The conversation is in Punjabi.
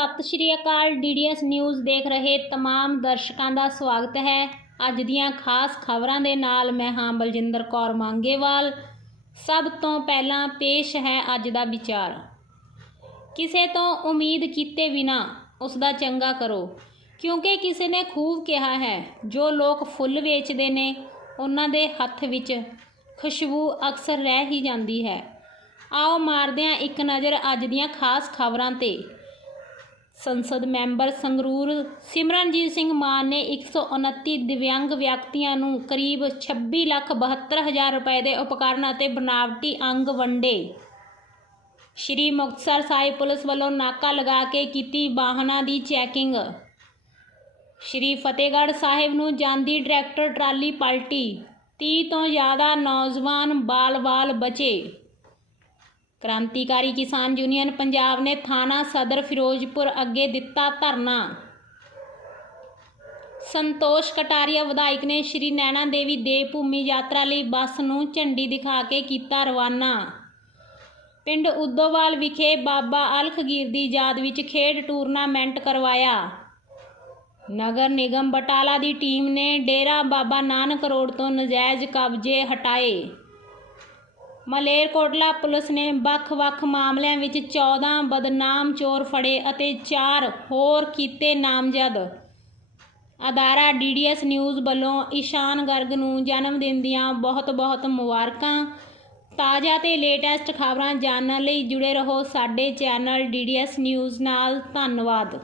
ਸਤਿ ਸ਼੍ਰੀ ਅਕਾਲ ਡੀਡੀਐਸ ਨਿਊਜ਼ ਦੇਖ ਰਹੇ ਤਮਾਮ ਦਰਸ਼ਕਾਂ ਦਾ ਸਵਾਗਤ ਹੈ। ਅੱਜ ਦੀਆਂ ਖਾਸ ਖਬਰਾਂ ਦੇ ਨਾਲ ਮੈਂ ਹਾਂ ਬਲਜਿੰਦਰ ਕੌਰ ਮੰਗੇਵਾਲ। ਸਭ ਤੋਂ ਪਹਿਲਾਂ ਪੇਸ਼ ਹੈ ਅੱਜ ਦਾ ਵਿਚਾਰ। ਕਿਸੇ ਤੋਂ ਉਮੀਦ ਕੀਤੇ ਬਿਨਾ ਉਸ ਦਾ ਚੰਗਾ ਕਰੋ, ਕਿਉਂਕਿ ਕਿਸੇ ਨੇ ਖੂਬ ਕਿਹਾ ਹੈ, ਜੋ ਲੋਕ ਫੁੱਲ ਵੇਚਦੇ ਨੇ, ਉਹਨਾਂ ਦੇ ਹੱਥ ਵਿੱਚ ਖੁਸ਼ਬੂ ਅਕਸਰ ਰਹਿ ਹੀ ਜਾਂਦੀ ਹੈ। ਆਓ ਮਾਰਦੇ ਹਾਂ ਇੱਕ ਨਜ਼ਰ ਅੱਜ ਦੀਆਂ ਖਾਸ ਖਬਰਾਂ ਤੇ। ਸੰਸਦ ਮੈਂਬਰ ਸੰਗਰੂਰ ਸਿਮਰਨਜੀਤ ਸਿੰਘ ਮਾਨ ਨੇ 129 ਦਿਵਿਆਂਗ ਵਿਅਕਤੀਆਂ ਨੂੰ ਕਰੀਬ 26 ਲੱਖ 72 ਹਜ਼ਾਰ ਰੁਪਏ ਦੇ ਉਪਕਰਨ ਅਤੇ ਬਨਾਵਟੀ ਅੰਗ ਵੰਡੇ। ਸ਼੍ਰੀ ਮੁਕਤਸਰ ਸਾਹਿਬ ਪੁਲਿਸ ਵੱਲੋਂ ਨਾਕਾ ਲਗਾ ਕੇ ਕੀਤੀ ਵਾਹਨਾਂ ਦੀ ਚੈਕਿੰਗ। ਸ਼੍ਰੀ ਫਤਿਹਗੜ੍ਹ ਸਾਹਿਬ ਨੂੰ ਜਾਂਦੀ ਟਰੈਕਟਰ ਟਰਾਲੀ ਪਲਟੀ। 30 ਤੋਂ ਜ਼ਿਆਦਾ ਨੌਜਵਾਨ ਬਾਲ-ਬਾਲ ਬਚੇ। ਕ੍ਰਾਂਤੀਕਾਰੀ ਕਿਸਾਨ ਯੂਨੀਅਨ ਪੰਜਾਬ ਨੇ ਥਾਣਾ ਸਦਰ ਫਿਰੋਜ਼ਪੁਰ ਅੱਗੇ ਦਿੱਤਾ ਧਰਨਾ। ਸੰਤੋਸ਼ ਕਟਾਰੀਆ ਵਿਧਾਇਕ ਨੇ ਸ਼੍ਰੀ ਨੈਣਾ ਦੇਵੀ ਦੇਵ ਭੂਮੀ ਯਾਤਰਾ ਲਈ ਬੱਸ ਨੂੰ ਝੰਡੀ ਦਿਖਾ ਕੇ ਕੀਤਾ ਰਵਾਨਾ। ਪਿੰਡ ਉਦੋਵਾਲ ਵਿਖੇ ਬਾਬਾ ਅਲਖਗੀਰ ਦੀ ਯਾਦ ਵਿੱਚ ਖੇਡ ਟੂਰਨਾਮੈਂਟ ਕਰਵਾਇਆ। ਨਗਰ ਨਿਗਮ ਬਟਾਲਾ ਦੀ ਟੀਮ ਨੇ ਡੇਰਾ ਬਾਬਾ ਨਾਨਕ ਰੋਡ ਤੋਂ ਨਜਾਇਜ਼ ਕਬਜ਼ੇ ਹਟਾਏ। ਮਲੇਰਕੋਟਲਾ ਪੁਲਿਸ ਨੇ ਵੱਖ-ਵੱਖ ਮਾਮਲਿਆਂ ਵਿੱਚ 14 ਬਦਨਾਮ ਚੋਰ ਫੜੇ ਅਤੇ 4 ਹੋਰ ਕੀਤੇ ਨਾਮਜ਼ਦ। ਅਦਾਰਾ ਡੀਡੀਐਸ ਨਿਊਜ਼ ਵੱਲੋਂ ਈਸ਼ਾਨ ਗਰਗ ਨੂੰ ਜਨਮ ਦਿਨ ਦੀਆਂ ਬਹੁਤ-ਬਹੁਤ ਮੁਬਾਰਕਾਂ। ਤਾਜ਼ਾ ਤੇ ਲੇਟੈਸਟ ਖਬਰਾਂ ਜਾਣਨ ਲਈ ਜੁੜੇ ਰਹੋ ਸਾਡੇ ਚੈਨਲ ਡੀਡੀਐਸ ਨਿਊਜ਼ ਨਾਲ। ਧੰਨਵਾਦ।